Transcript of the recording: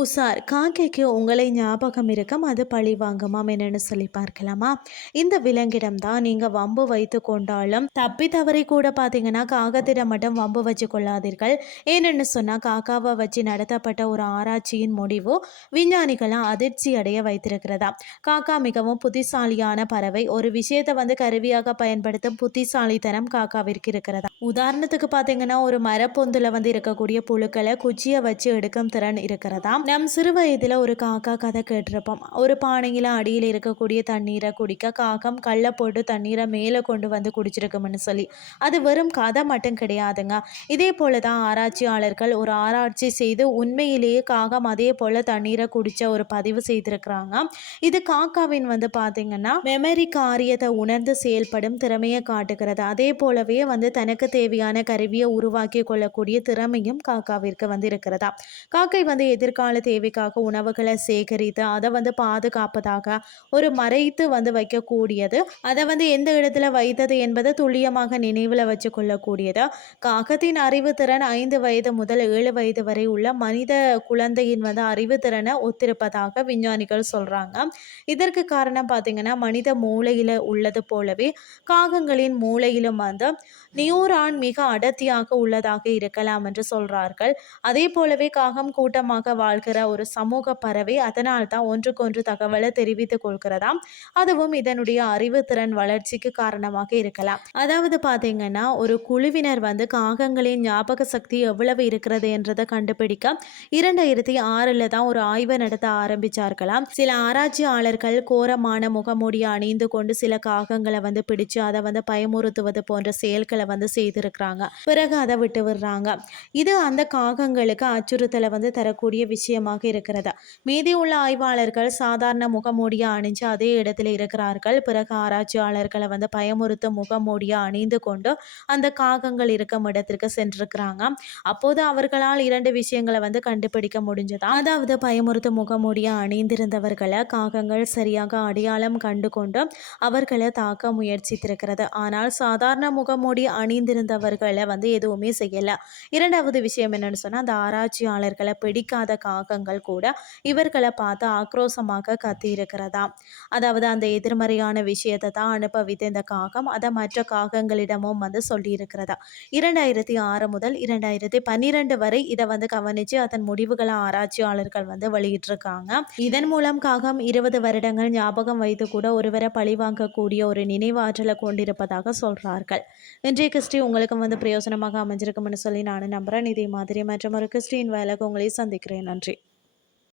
உசார் காக்கைக்கு உங்களை ஞாபகம் இருக்கும் அது பழி வாங்குமாம் என்னன்னு சொல்லி பார்க்கலாமா? இந்த விலங்கிடம் தான் நீங்கள் வம்பு வைத்து கொண்டாலும் தப்பி தவறி கூட பார்த்தீங்கன்னா காகத்திடம் மட்டும் வம்பு வச்சு கொள்ளாதீர்கள். ஏன்னு சொன்னால் காக்காவை வச்சு நடத்தப்பட்ட ஒரு ஆராய்ச்சியின் முடிவு விஞ்ஞானிகளை அதிர்ச்சி அடைய வைத்திருக்கிறதா? காக்கா மிகவும் புத்திசாலியான பறவை. ஒரு விஷயத்தை வந்து கருவியாக பயன்படுத்தும் புத்திசாலித்தனம் காக்காவிற்கு இருக்கிறதா? உதாரணத்துக்கு பார்த்தீங்கன்னா ஒரு மரப்பொந்துல வந்து இருக்கக்கூடிய புழுக்களை குச்சியை வச்சு எடுக்கும் திறன் இருக்கிறதா நம் சிறு வயதில் ஒரு காக்கா கதை கேட்டிருப்போம். ஒரு பானையில் அடியில் இருக்கக்கூடிய தண்ணீரை குடிக்க காக்கம் கல்லை போட்டு தண்ணீரை மேலே கொண்டு வந்து குடிச்சிருக்கும்னு சொல்லி. அது வெறும் கதை மட்டும் கிடையாதுங்க. இதே போல தான் ஆராய்ச்சியாளர்கள் ஒரு ஆராய்ச்சி செய்து உண்மையிலேயே காகம் அதே போல் தண்ணீரை குடித்த ஒரு பதிவு செய்திருக்கிறாங்க. இது காக்காவின் வந்து பார்த்திங்கன்னா மெமரி காரியத்தை உணர்ந்து செயல்படும் திறமையை காட்டுகிறது. அதே போலவே வந்து தனக்கு தேவையான கருவியை உருவாக்கி கொள்ளக்கூடிய திறமையும் காக்காவிற்கு வந்து இருக்கிறதா? காக்கை வந்து எதிர்கால தேவைக்காக உணவுகளை சேகரித்து அதை வந்து பாதுகாப்பதாக ஒரு மறைத்து வந்து வைக்கக்கூடியது. அதை வந்து எந்த இடத்துல வைத்தது என்பதை துல்லியமாக நினைவில் வச்சு கொள்ளக்கூடியது காகத்தின் அறிவுத்திறன் ஐந்து வயது முதல் ஏழு வயது வரை உள்ள மனித குழந்தையின் வந்து அறிவுத்திறனை ஒத்திருப்பதாக விஞ்ஞானிகள் சொல்கிறாங்க இதற்கு காரணம் பார்த்திங்கன்னா மனித மூளையில் உள்ளது போலவே காகங்களின் மூளையிலும் வந்து நியூரான் மிக அடர்த்தியாக உள்ளதாக இருக்கலாம் என்று சொல்கிறார்கள் அதே போலவே காகம் கூட்டமாக வாழ்கிற ஒரு சமூக பறவை அதனால் தான் ஒன்றுக்கொன்று தகவலை தெரிவித்துக் கொள்கிறதாம். அதுவும் இதனுடைய அறிவுத்திறன் வளர்ச்சிக்கு காரணமாக இருக்கலாம். அதாவது பார்த்தீங்கன்னா ஒரு குழுவினர் வந்து காகங்களின் ஞாபக சக்தி எவ்வளவு இருக்கிறது என்றதை கண்டுபிடிக்க இரண்டாயிரத்தி ஆறில் தான் ஒரு ஆய்வை நடத்த ஆரம்பிச்சார்களாம். சில ஆராய்ச்சியாளர்கள் கோரமான முகமூடியை அணிந்து கொண்டு சில காகங்களை வந்து பிடிச்சு அதை வந்து பயமுறுத்துவது போன்ற செயல்களை வந்து செய்திருக்கிறாங்க. பிறகு அதை விட்டு விடுறாங்க. இது அந்த காகங்களுக்கு அச்சுறுத்தலை வந்து தரக்கூடிய விஷயம் விஷயமாக இருக்கிறது? மீதி உள்ள ஆய்வாளர்கள் சாதாரண முகமூடியை அணிஞ்சு அதே இடத்துல இருக்கிறார்கள். பிறகு ஆராய்ச்சியாளர்களை வந்து பயமுறுத்த முகமூடியை அணிந்து கொண்டு அந்த காகங்கள் இருக்கும் இடத்திற்கு சென்றிருக்கிறாங்க. அப்போது அவர்களால் இரண்டு விஷயங்களை வந்து கண்டுபிடிக்க முடிஞ்சதா? அதாவது பயமுறுத்த முகமூடியை அணிந்திருந்தவர்களை காகங்கள் சரியாக அடையாளம் கண்டு கொண்டு அவர்களை தாக்க முயற்சித்திருக்கிறது. ஆனால் சாதாரண முகமூடி அணிந்திருந்தவர்களை வந்து எதுவுமே செய்யலை. இரண்டாவது விஷயம் என்னன்னு சொன்னால் அந்த ஆராய்ச்சியாளர்களை பிடிக்காத காகங்கள் கூட இவர்களை பார்த்து ஆக்ரோசமாக கத்தி இருக்கிறதா அதாவது அந்த எதிர்மறையான விஷயத்தை தான் அனுபவித்த இந்த காகம் அதை மற்ற காகங்களிடமும் வந்து சொல்லியிருக்கிறதா. இரண்டாயிரத்தி ஆறு முதல் இரண்டாயிரத்தி பன்னிரெண்டு வரை இதை வந்து கவனித்து அதன் முடிவுகளை ஆராய்ச்சியாளர்கள் வந்து வெளியிட்டிருக்காங்க. இதன் மூலம் காகம் இருபது வருடங்கள் ஞாபகம் வைத்து கூட ஒருவரை பழிவாங்கக்கூடிய ஒரு நினைவாற்றலை கொண்டிருப்பதாக சொல்கிறார்கள் இன்றைய கிறிஸ்டி உங்களுக்கும் வந்து பிரயோசனமாக அமைஞ்சிருக்கும்னு சொல்லி நான் நம்புகிறேன் இதே மாதிரி மற்றும் ஒரு கிறிஸ்டின் வேலைக்கு உங்களை சந்திக்கிறேன். நன்றி.